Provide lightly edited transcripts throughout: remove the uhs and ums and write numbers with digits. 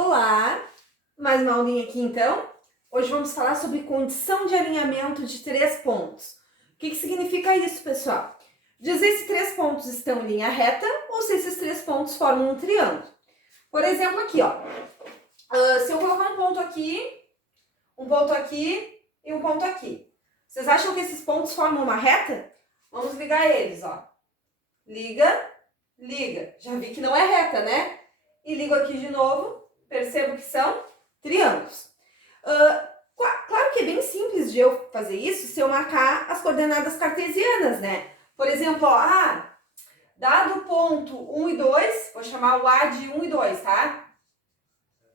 Olá, mais uma aulinha aqui então. Hoje vamos falar sobre condição de alinhamento de 3 pontos. O que significa isso, pessoal? Dizer se 3 pontos estão em linha reta ou se esses 3 pontos formam um triângulo. Por exemplo, aqui, ó. Se eu colocar um ponto aqui e um ponto aqui. Vocês acham que esses pontos formam uma reta? Vamos ligar eles, ó. Liga, liga. Já vi que não é reta, né? E ligo aqui de novo. Percebo que são triângulos. Claro que é bem simples de eu fazer isso se eu marcar as coordenadas cartesianas, né? Por exemplo, ó, dado o ponto 1 e 2, vou chamar o A de 1 e 2, tá?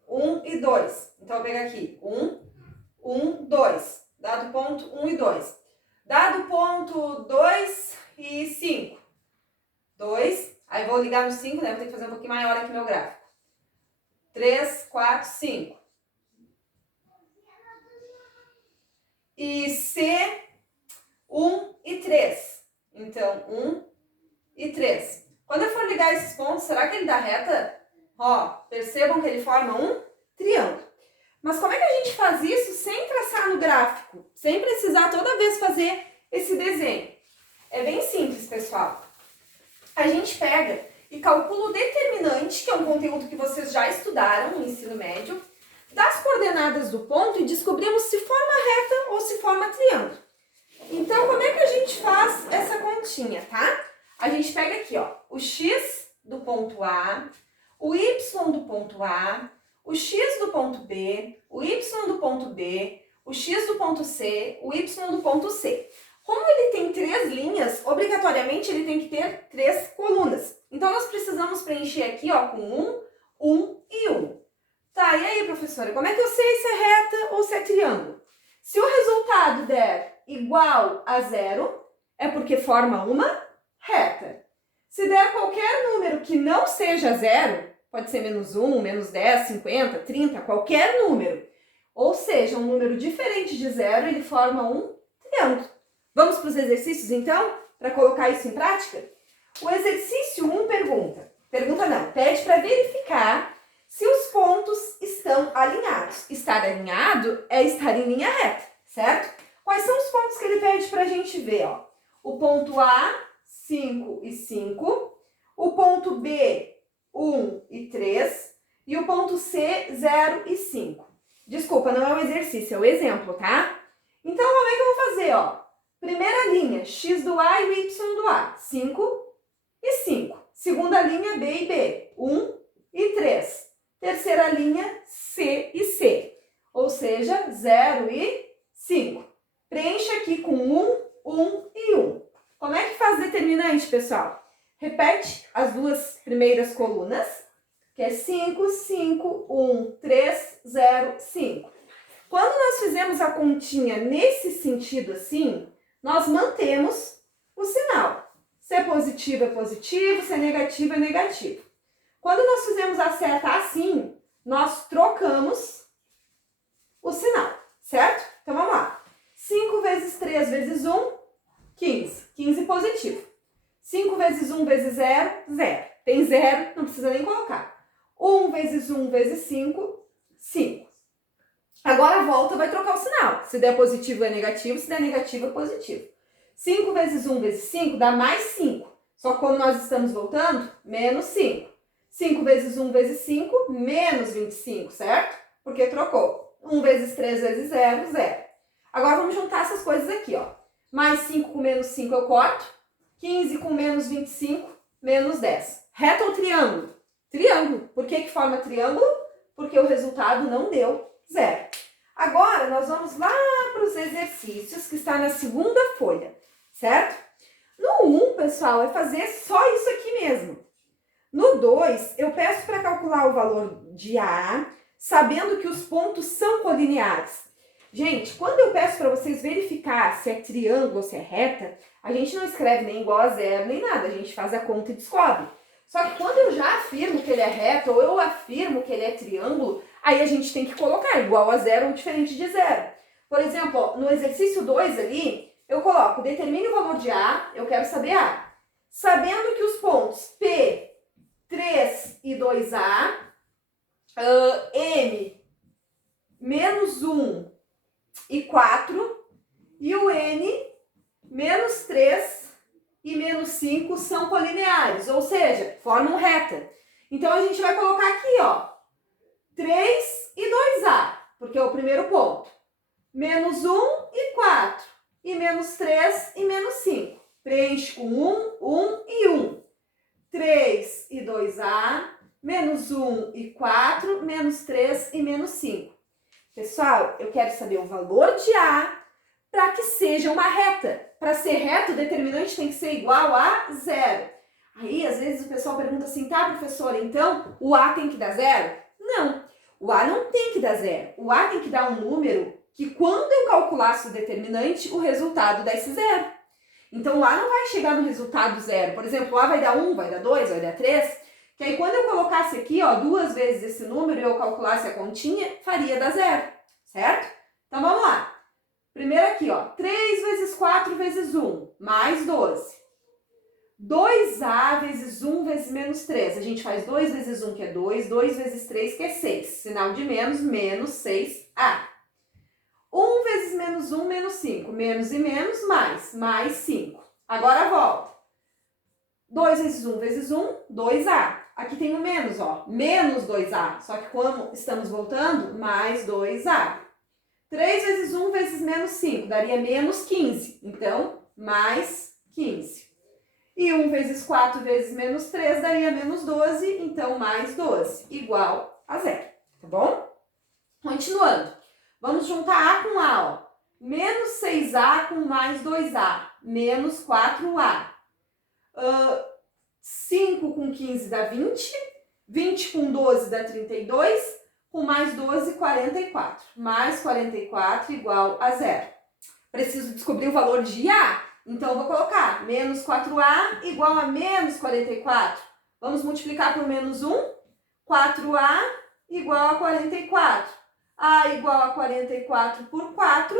1 e 2. Então, eu pego aqui 1, 2. Dado o ponto 1 e 2. Dado o ponto 2 e 5. 2. Aí, vou ligar no 5, né? Vou ter que fazer um pouquinho maior aqui meu gráfico. 3, 4, 5. E C, 1 e 3. Então, 1 e 3. Quando eu for ligar esses pontos, será que ele dá reta? Ó, percebam que ele forma um triângulo. Mas como é que a gente faz isso sem traçar no gráfico? Sem precisar toda vez fazer esse desenho? É bem simples, pessoal. A gente pega e calcula o determinante, que é um conteúdo que vocês já estudaram no ensino médio, das coordenadas do ponto e descobrimos se forma reta ou se forma triângulo. Então, como é que a gente faz essa continha, tá? A gente pega aqui, ó, o x do ponto A, o y do ponto A, o x do ponto B, o y do ponto B, o x do ponto C, o y do ponto C. Como ele tem 3 linhas, obrigatoriamente ele tem que ter 3 colunas. Então, nós precisamos preencher aqui, ó, com 1 e 1. Tá, e aí, professora, como é que eu sei se é reta ou se é triângulo? Se o resultado der igual a 0, é porque forma uma reta. Se der qualquer número que não seja 0, pode ser menos 1, menos 10, 50, 30, qualquer número, ou seja, um número diferente de 0, ele forma um triângulo. Vamos para os exercícios, então, para colocar isso em prática? O exercício 1 pede para verificar se os pontos estão alinhados. Estar alinhado é estar em linha reta, certo? Quais são os pontos que ele pede para a gente ver? Ó? O ponto A, 5 e 5, o ponto B, 1 e 3, e o ponto C, 0 e 5. Desculpa, não é um exercício, é um exemplo, tá? Então, como é que eu vou fazer? Ó? Primeira linha, x do A e o y do A, 5 e 5. Segunda linha, B e B, 1 e 3. Terceira linha, C e C, ou seja, 0 e 5. Preencha aqui com 1 e 1. Como é que faz determinante, pessoal? Repete as duas primeiras colunas, que é 5, 5, 1, 3, 0, 5. Quando nós fizemos a continha nesse sentido assim, nós mantemos o sinal. Se é positivo, se é negativo, é negativo. Quando nós fizemos a seta assim, nós trocamos o sinal, certo? Então, vamos lá. 5 vezes 3 vezes 1, 15. 15 positivo. 5 vezes 1 vezes 0, 0. Tem 0, não precisa nem colocar. 1 vezes 1 vezes 5, 5. Agora a volta vai trocar o sinal. Se der positivo é negativo, se der negativo é positivo. 5 vezes 1 vezes 5 dá mais 5. Só que como nós estamos voltando, menos 5. 5 vezes 1 vezes 5, menos 25, certo? Porque trocou. 1 vezes 3 vezes 0, 0. Agora vamos juntar essas coisas aqui, ó. Mais 5 com menos 5 eu corto. 15 com menos 25, menos 10. Reta ou triângulo? Triângulo. Por que forma triângulo? Porque o resultado não deu 0. Agora, nós vamos lá para os exercícios, que está na segunda folha, certo? No 1, pessoal, é fazer só isso aqui mesmo. No 2, eu peço para calcular o valor de A, sabendo que os pontos são colineares. Gente, quando eu peço para vocês verificar se é triângulo ou se é reta, a gente não escreve nem igual a 0, nem nada. A gente faz a conta e descobre. Só que quando eu já afirmo que ele é reto ou eu afirmo que ele é triângulo, aí a gente tem que colocar igual a 0 ou diferente de 0. Por exemplo, ó, no exercício 2 ali, eu coloco, determine o valor de A, eu quero saber A. Sabendo que os pontos P, 3 e 2A n menos 1 e 4 e o n menos 3 e menos 5 são colineares, ou seja, formam reta. Então, a gente vai colocar aqui, ó, 3 e 2a, porque é o primeiro ponto. Menos 1 e 4 e menos 3 e menos 5. Preenche com 1, 1 e 1. 3 e 2a, menos 1 e 4, menos 3 e menos 5. Pessoal, eu quero saber o valor de A para que seja uma reta. Para ser reto, o determinante tem que ser igual a 0. Aí, às vezes, o pessoal pergunta assim, tá, professora, então o A tem que dar 0? Não, o A não tem que dar 0. O A tem que dar um número que, quando eu calculasse o determinante, o resultado desse 0. Então, o A não vai chegar no resultado 0. Por exemplo, o A vai dar 1, vai dar 2, vai dar 3. Que aí, quando eu colocasse aqui, ó, 2 vezes esse número e eu calculasse a continha, faria dar 0, certo? Então, vamos lá. Primeiro aqui, ó, 3 vezes 4 vezes 1, mais 12. 2a vezes 1 vezes menos 3. A gente faz 2 vezes 1, que é 2, 2 vezes 3, que é 6. Sinal de menos, menos 6a. 1 vezes menos 1, menos 5. Menos e menos, mais 5. Agora volta. 2 vezes 1 vezes 1, 2a. Aqui tem o menos, ó, menos 2a. Só que como estamos voltando, mais 2a. 3 vezes 1 vezes menos 5, daria menos 15. Então, mais 15. E 1 vezes 4 vezes menos 3 daria menos 12, então mais 12, igual a 0, tá bom? Continuando. Vamos juntar A com A, ó. Menos 6A com mais 2A, menos 4A. 5 com 15 dá 20, 20 com 12 dá 32, com mais 12, 44. Mais 44 igual a 0. Preciso descobrir o valor de A, então eu vou colocar menos 4A igual a menos 44. Vamos multiplicar por menos 1, 4A igual a 44. A igual a 44 por 4,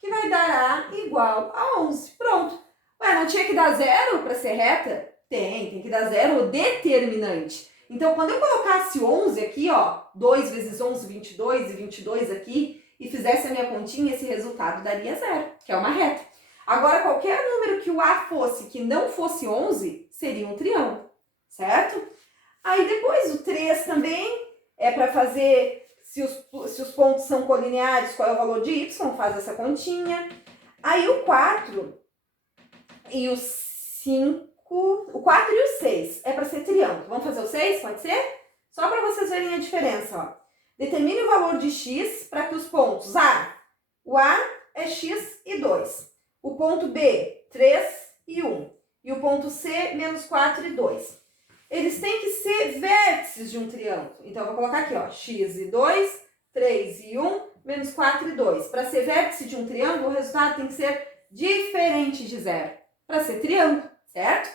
que vai dar A igual a 11. Pronto. Ué, não tinha que dar 0 para ser reta? Tem que dar 0 o determinante. Então, quando eu colocasse 11 aqui, ó, 2 vezes 11, 22 e 22 aqui, e fizesse a minha continha, esse resultado daria 0, que é uma reta. Agora, qualquer número que o A fosse, que não fosse 11, seria um triângulo, certo? Aí depois, o 3 também é para fazer, se os pontos são colineares, qual é o valor de y, faz essa continha. Aí o 4 e o 5, o 4 e o 6 é para ser triângulo. Vamos fazer o 6, pode ser? Só para vocês verem a diferença, ó. Determine o valor de x para que os pontos A, o A é x e 2. O ponto B, 3 e 1. E o ponto C, menos 4 e 2. Eles têm que ser vértices de um triângulo. Então, eu vou colocar aqui, ó, x e 2, 3 e 1, menos 4 e 2. Para ser vértice de um triângulo, o resultado tem que ser diferente de 0. Para ser triângulo, certo?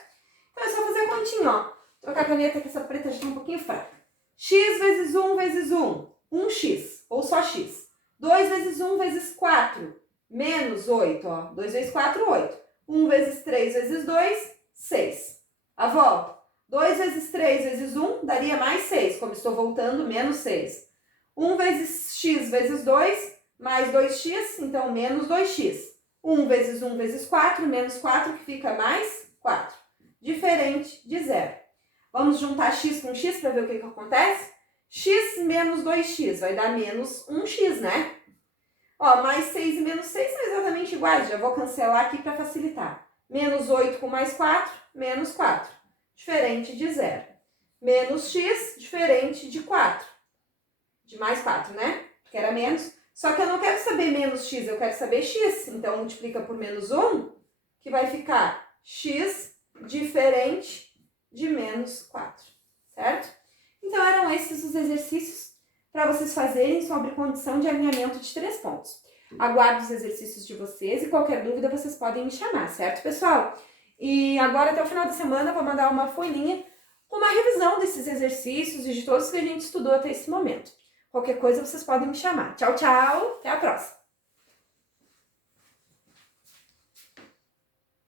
Então, é só fazer a continha, ó. Trocar a caneta, que essa preta já está um pouquinho fraca. X vezes 1 vezes 1, 1x, ou só x. 2 vezes 1 vezes 4, menos 8, ó. 2 vezes 4, 8. 1 vezes 3 vezes 2, 6. A volta. 2 vezes 3 vezes 1 daria mais 6, como estou voltando, menos 6. 1 vezes x vezes 2, mais 2x, então menos 2x. 1 vezes 1 vezes 4, menos 4, que fica mais 4. Diferente de 0. Vamos juntar x com x para ver o que acontece? X menos 2x vai dar menos 1x, né? Ó, mais 6 e menos 6 são exatamente iguais. Já vou cancelar aqui para facilitar. Menos 8 com mais 4, menos 4. Diferente de 0. Menos x, diferente de 4. De mais 4, né? Porque era menos. Só que eu não quero saber menos x, eu quero saber x. Então, multiplica por menos 1, que vai ficar x diferente de menos 4, certo? Então, eram esses os exercícios para vocês fazerem sobre condição de alinhamento de 3 pontos. Aguardo os exercícios de vocês e qualquer dúvida vocês podem me chamar, certo, pessoal? E agora, até o final da semana, eu vou mandar uma folhinha com uma revisão desses exercícios e de todos que a gente estudou até esse momento. Qualquer coisa, vocês podem me chamar. Tchau, tchau! Até a próxima!